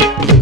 thank you